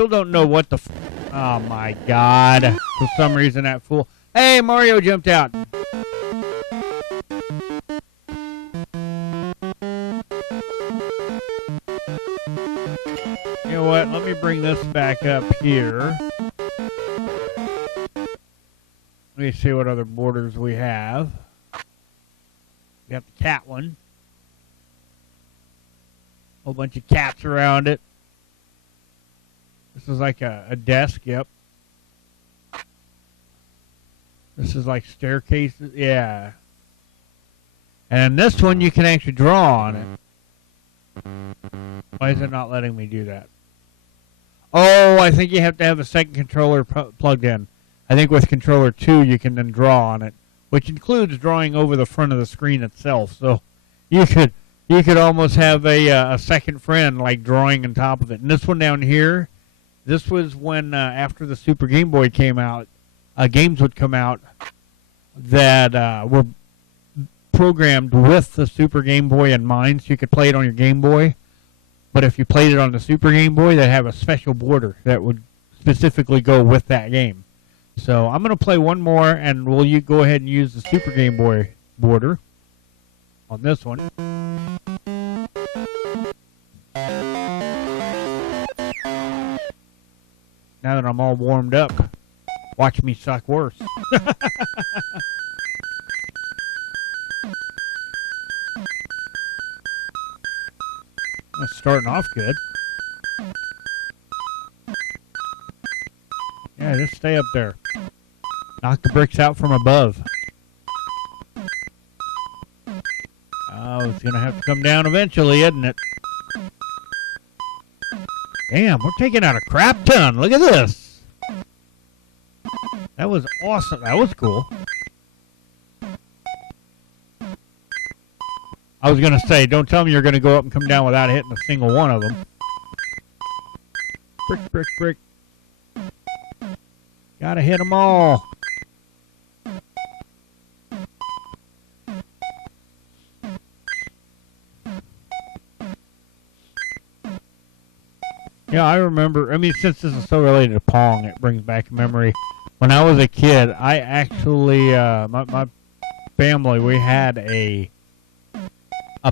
still don't know what the oh my god. For some reason that fool. Hey, Mario jumped out. You know what? Let me bring this back up here. Let me see what other borders we have. We got the cat one. Whole bunch of cats around it. This is like a desk, yep. This is like staircases, yeah. And this one you can actually draw on it. Why is it not letting me do that? Oh, I think you have to have a second controller plugged in. I think with controller 2 you can then draw on it, which includes drawing over the front of the screen itself. So you could almost have a second friend like drawing on top of it. And this one down here, this was when after the Super Game Boy came out, games would come out that were programmed with the Super Game Boy in mind, so you could play it on your Game Boy. But if you played it on the Super Game Boy, they'd have a special border that would specifically go with that game. So I'm going to play one more, and will you go ahead and use the Super Game Boy border on this one. Now that I'm all warmed up, watch me suck worse. That's starting off good. Yeah, just stay up there. Knock the bricks out from above. Oh, it's going to have to come down eventually, isn't it? Damn, we're taking out a crap ton. Look at this. That was awesome. That was cool. I was going to say, don't tell me you're going to go up and come down without hitting a single one of them. Brick, brick, brick. Gotta hit them all. Yeah, I remember. I mean, since this is so related to Pong, it brings back a memory. When I was a kid, I actually, my family, we had a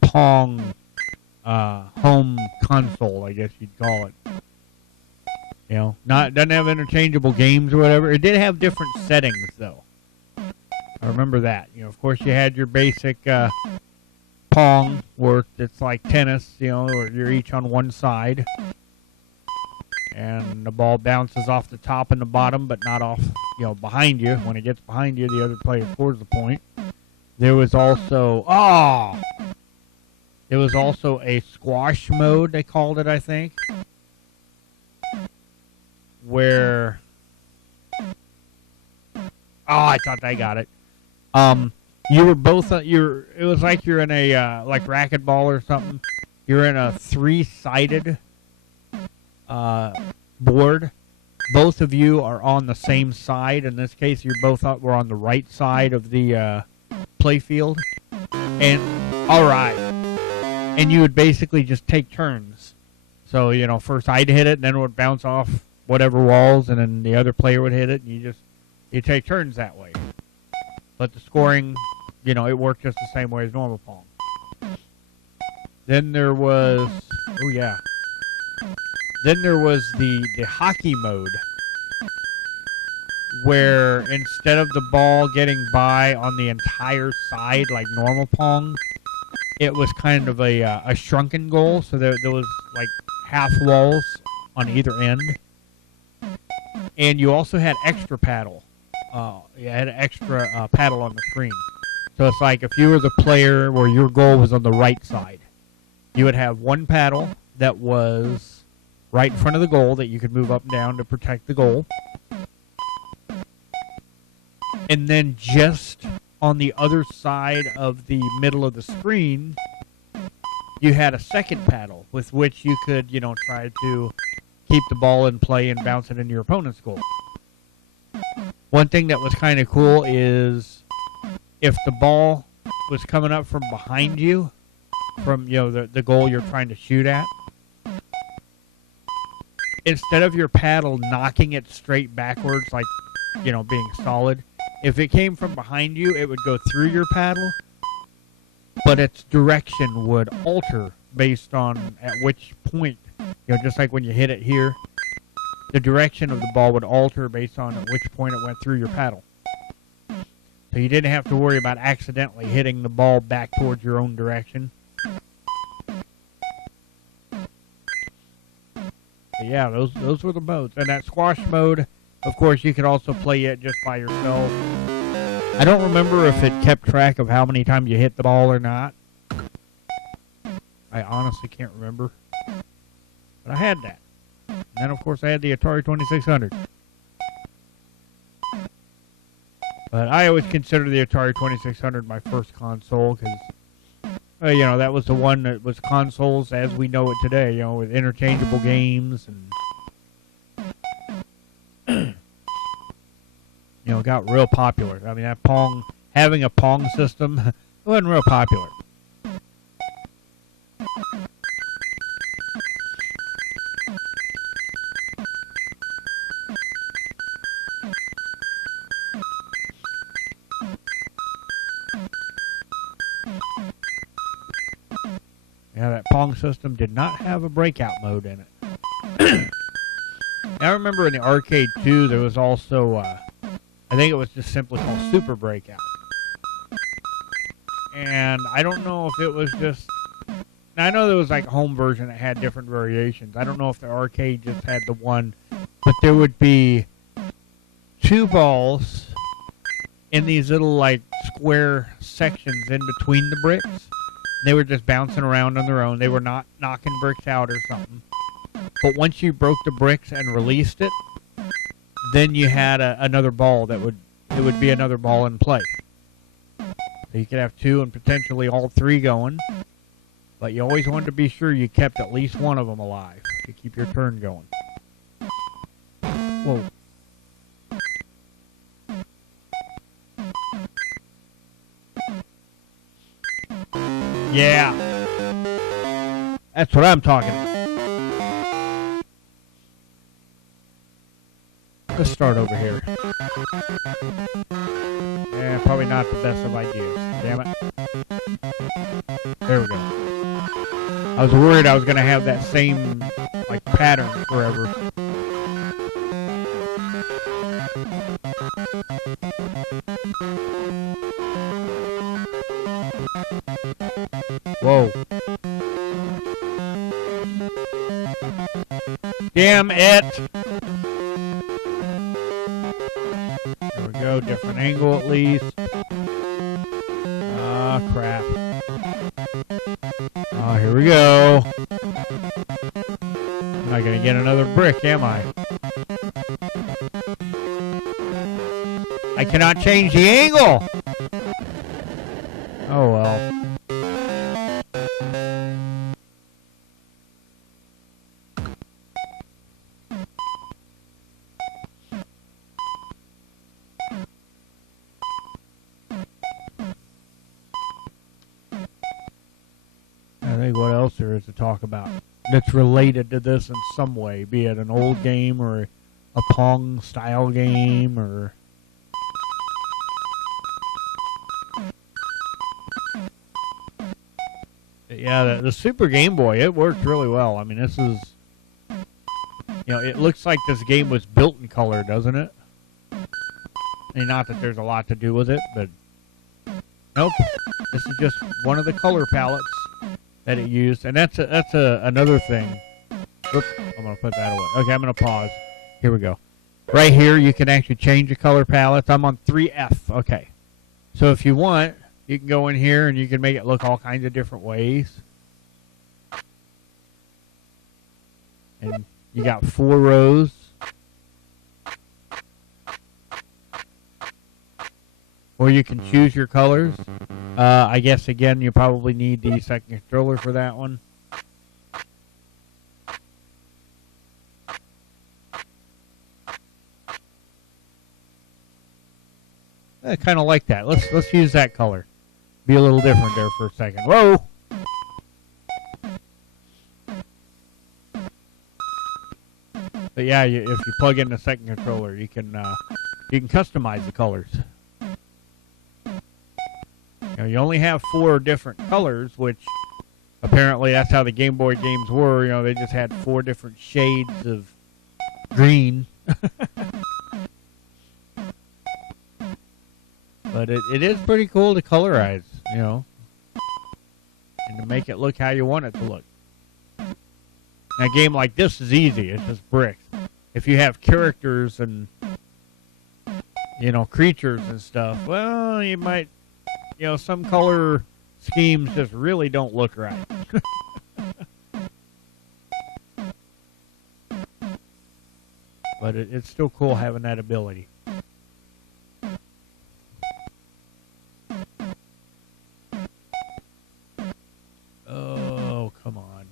Pong home console, I guess you'd call it. You know, doesn't have interchangeable games or whatever. It did have different settings, though. I remember that. You know, of course, you had your basic Pong, where it's like tennis, you know, where you're each on one side. And the ball bounces off the top and the bottom, but not off, you know, behind you. When it gets behind you, the other player scores the point. There was also, there was also a squash mode, they called it, I think. Where, I thought I got it. You were both, it was like you're in a, like racquetball or something. You're in a 3-sided board. Both of you are on the same side. In this case, you both were on the right side of the play field. And, alright. And you would basically just take turns. So, you know, first I'd hit it, and then it would bounce off whatever walls, and then the other player would hit it, and you take turns that way. But the scoring, you know, it worked just the same way as normal Pong. Then there was, then there was the hockey mode, where instead of the ball getting by on the entire side like normal Pong, it was kind of a shrunken goal, so there was like half walls on either end. And you also had extra paddle. You had an extra paddle on the screen. So it's like if you were the player where your goal was on the right side, you would have one paddle that was right in front of the goal that you could move up and down to protect the goal. And then just on the other side of the middle of the screen, you had a second paddle with which you could, you know, try to keep the ball in play and bounce it into your opponent's goal. One thing that was kind of cool is if the ball was coming up from behind you, from, you know, the goal you're trying to shoot at, instead of your paddle knocking it straight backwards, like, you know, being solid, if it came from behind you, it would go through your paddle, but its direction would alter based on at which point, you know, just like when you hit it here, the direction of the ball would alter based on at which point it went through your paddle. So you didn't have to worry about accidentally hitting the ball back towards your own direction. But yeah, those were the modes. And that squash mode, of course, you could also play it just by yourself. I don't remember if it kept track of how many times you hit the ball or not. I honestly can't remember. But I had that. And then, of course, I had the Atari 2600. But I always consider the Atari 2600 my first console because, you know, that was the one that was consoles as we know it today, you know, with interchangeable games and, you know, got real popular. I mean, that Pong, having a Pong system, it wasn't real popular. Yeah, that Pong system did not have a breakout mode in it. I remember in the arcade, too, there was also, I think it was just simply called Super Breakout. And I don't know if it was just... Now, I know there was like a home version that had different variations. I don't know if the arcade just had the one, but there would be two balls in these little like square sections in between the bricks. They were just bouncing around on their own. They were not knocking bricks out or something. But once you broke the bricks and released it, then you had another ball that would be another ball in play. So you could have two and potentially all three going. But you always wanted to be sure you kept at least one of them alive to keep your turn going. Whoa. Yeah. That's what I'm talking about. Let's start over here. Yeah, probably not the best of ideas. Damn it. There we go. I was worried I was going to have that same, like, pattern forever. Whoa. Damn it! There we go, different angle at least. Ah, crap. Oh, here we go. I'm not going to get another brick, am I? I cannot change the angle! Oh, well. What else there is to talk about that's related to this in some way, be it an old game or a Pong style game or yeah, the Super Game Boy, it worked really well. I mean, this is, you know, it looks like this game was built in color, doesn't it? And not that there's a lot to do with it, but nope, this is just one of the color palettes that it used, and that's another thing. Oops, I'm gonna put that away. Okay, I'm gonna pause. Here we go. Right here, you can actually change the color palettes. I'm on 3F. Okay, so if you want, you can go in here and you can make it look all kinds of different ways. And you got 4 rows. Or you can choose your colors. I guess, again, you probably need the second controller for that one. I kind of like that. Let's use that color. Be a little different there for a second. Whoa! But yeah, if you plug in the second controller, you can customize the colors. You only have 4 different colors, which apparently that's how the Game Boy games were. They just had 4 different shades of green. But it is pretty cool to colorize, and to make it look how you want it to look. A game like this is easy. It's just bricks. If you have characters and, creatures and stuff, well, you might, some color schemes just really don't look right. But it's still cool having that ability. Oh, come on.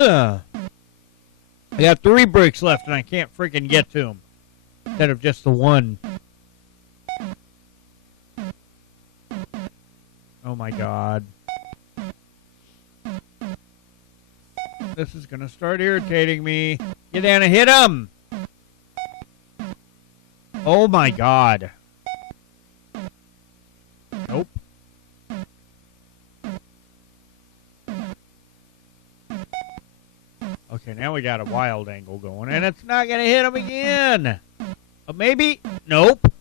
I got 3 bricks left and I can't freaking get to them. Instead of just the one. Oh my god. This is going to start irritating me. Get down and hit him! Oh my god. Nope. Okay, now we got a wild angle going, and it's not going to hit him again. Maybe? Nope.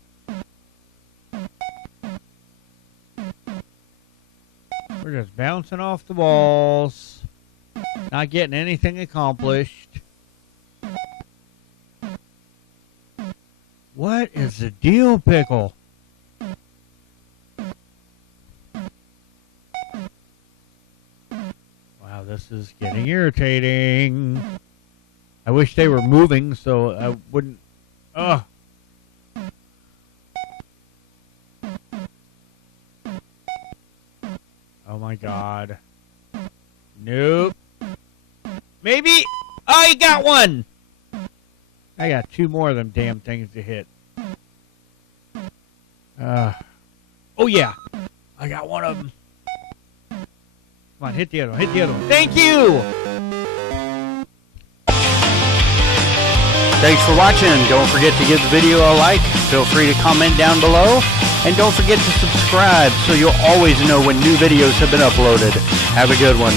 We're just bouncing off the walls. Not getting anything accomplished. What is the deal, Pickle? Wow, this is getting irritating. I wish they were moving so I wouldn't... Ugh. Oh my god. Nope. Maybe. Oh, you got one. I got 2 more of them damn things to hit. Oh yeah. I got one of them. Come on, hit the other one. Hit the other one. Thank you. Thanks for watching. Don't forget to give the video a like. Feel free to comment down below. And don't forget to subscribe so you'll always know when new videos have been uploaded. Have a good one.